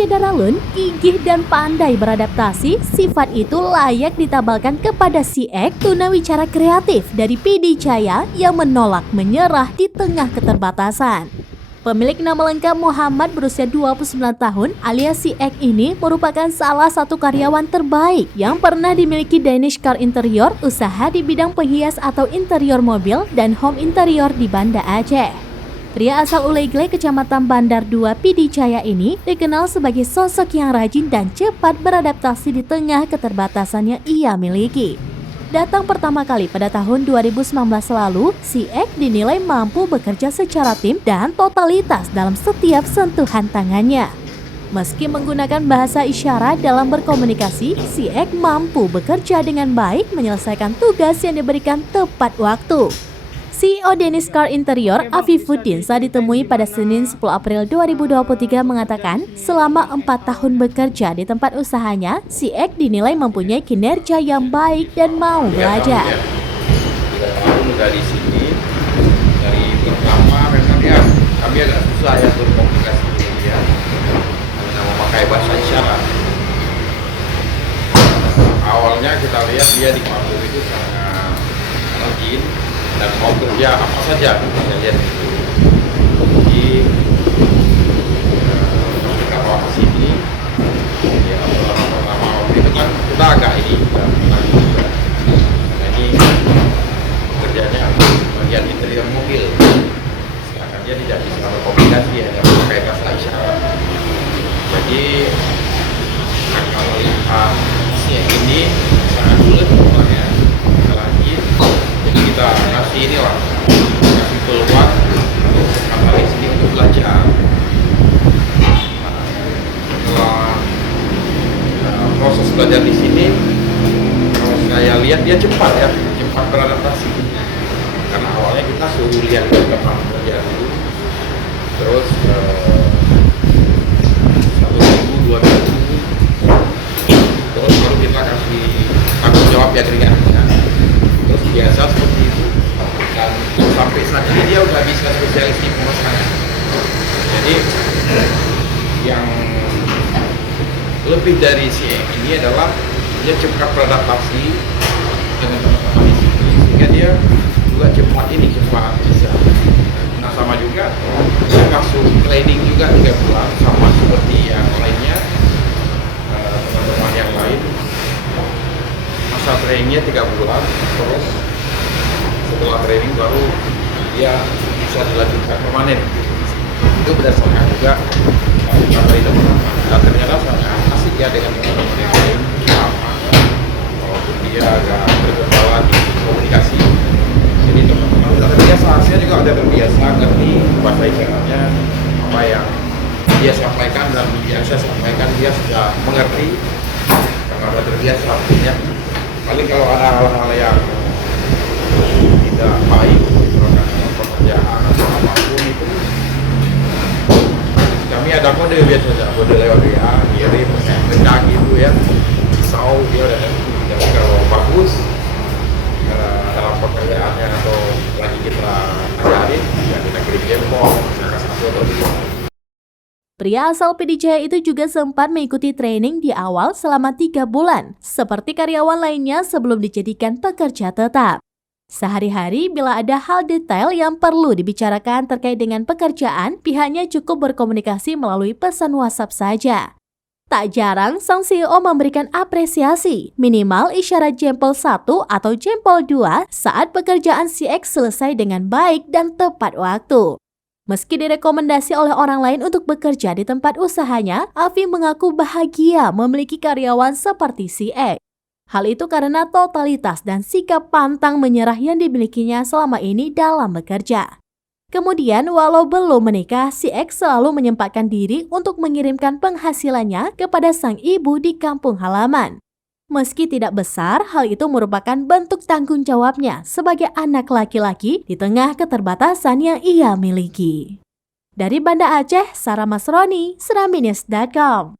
Tasya Daralun gigih dan pandai beradaptasi, sifat itu layak ditabalkan kepada si Ek, tunawicara kreatif dari PD Jaya yang menolak menyerah di tengah keterbatasan. Pemilik nama lengkap Muhammad berusia 29 tahun alias si Ek ini merupakan salah satu karyawan terbaik yang pernah dimiliki Danish Car Interior, usaha di bidang penghias atau interior mobil dan home interior di Banda Aceh. Pria asal Ulegle, Kecamatan Bandar 2, PD Jaya ini dikenal sebagai sosok yang rajin dan cepat beradaptasi di tengah keterbatasan yang ia miliki. Datang pertama kali pada tahun 2019 lalu, si Ek dinilai mampu bekerja secara tim dan totalitas dalam setiap sentuhan tangannya. Meski menggunakan bahasa isyarat dalam berkomunikasi, si Ek mampu bekerja dengan baik menyelesaikan tugas yang diberikan tepat waktu. CEO Danish Car Interior, Afifuddin, saat ditemui pada Senin 10 April 2023 mengatakan, selama 4 tahun bekerja di tempat usahanya, si Ek dinilai mempunyai kinerja yang baik dan mau belajar. 3 tahun dari sini, dari pertama memang ya kami agak susah ya berkomunikasi dengan dia, karena memakai bahasa isyarat. Awalnya kita lihat dia di kampung itu sangat rajin dan mau kerja apa saja, saya lihat itu. Jadi ketika bawa ke sini, ya lama-lama waktu itu kan kita agak ini, juga. Nah ini kerjanya bagian interior mobil, sedangkan dia tidak bisa berkomunikasi, hanya pakai bahasa isyarat. Jadi kalau melihat ini sangat sulit orangnya, rajin. Jadi kita ngasih inilah, ngasih peluang untuk kembali sini untuk belajar. Setelah proses belajar di sini, kalau saya lihat dia cepat ya, cepat beradaptasi. Karena awalnya kita suruh lihat di tempat kerja dulu, terus 1 minggu, 2 minggu, terus baru kita kasih tanggung jawab yang ringan. Terus biasa seperti itu, dan sampai saat ini dia udah bisa spesialis di pemasangan. Jadi yang lebih dari si Ek ini adalah dia cepat beradaptasi dengan teman-teman di sini, sehingga dia juga cepat bisa. Nah sama juga dia kasih training juga 3 bulan, sama seperti yang lainnya, teman-teman yang lain. Masa trainingnya 3 bulan, terus setelah training baru dia bisa dilanjutkan permanen. Itu berdasarkan juga dari teman-teman. Dan ternyata sangat asik ya dengan teman-teman yang lain, sama walaupun dia agak berkendala di komunikasi. Jadi teman-teman sudah terbiasa, saya juga udah terbiasa ngerti bahasa isyaratnya, apa yang dia sampaikan dan yang saya sampaikan dia sudah mengerti karena sudah terbiasa artinya. Paling kalau ada hal-hal yang tidak baik, misalkan pekerjaan atau apapun itu, kami ada kode biasanya, kode lewat WA, kirim, rendang gitu ya, pisau dia udah ngerti. Jadi kalau bagus dalam pekerjaannya atau lagi kita ajarin, ya kita kirim jempol, misalkan 1 atau 2. Pria asal PD Jaya itu juga sempat mengikuti training di awal selama 3 bulan, seperti karyawan lainnya sebelum dijadikan pekerja tetap. Sehari-hari bila ada hal detail yang perlu dibicarakan terkait dengan pekerjaan, pihaknya cukup berkomunikasi melalui pesan WhatsApp saja. Tak jarang sang CEO memberikan apresiasi, minimal isyarat jempol 1 atau jempol 2 saat pekerjaan si Ek selesai dengan baik dan tepat waktu. Meski direkomendasi oleh orang lain untuk bekerja di tempat usahanya, Afi mengaku bahagia memiliki karyawan seperti si Ek. Hal itu karena totalitas dan sikap pantang menyerah yang dimilikinya selama ini dalam bekerja. Kemudian, walau belum menikah, si Ek selalu menyempatkan diri untuk mengirimkan penghasilannya kepada sang ibu di kampung halaman. Meski tidak besar, hal itu merupakan bentuk tanggung jawabnya sebagai anak laki-laki di tengah keterbatasan yang ia miliki. Dari Banda Aceh, Sarah Masroni, Seraminis.com.